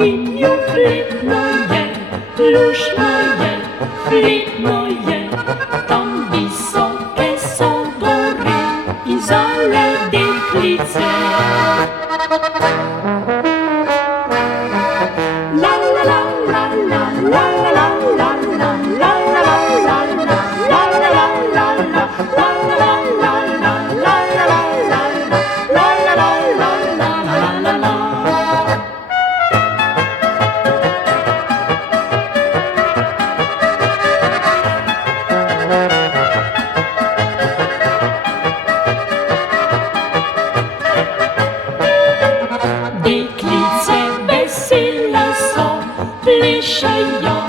Kimiu frytno je, luszno je, frytno je. Tam wysokie są góry i zaledyklice. La la la la la la la la la la la la la la la la la Deklice vesele są, plešejo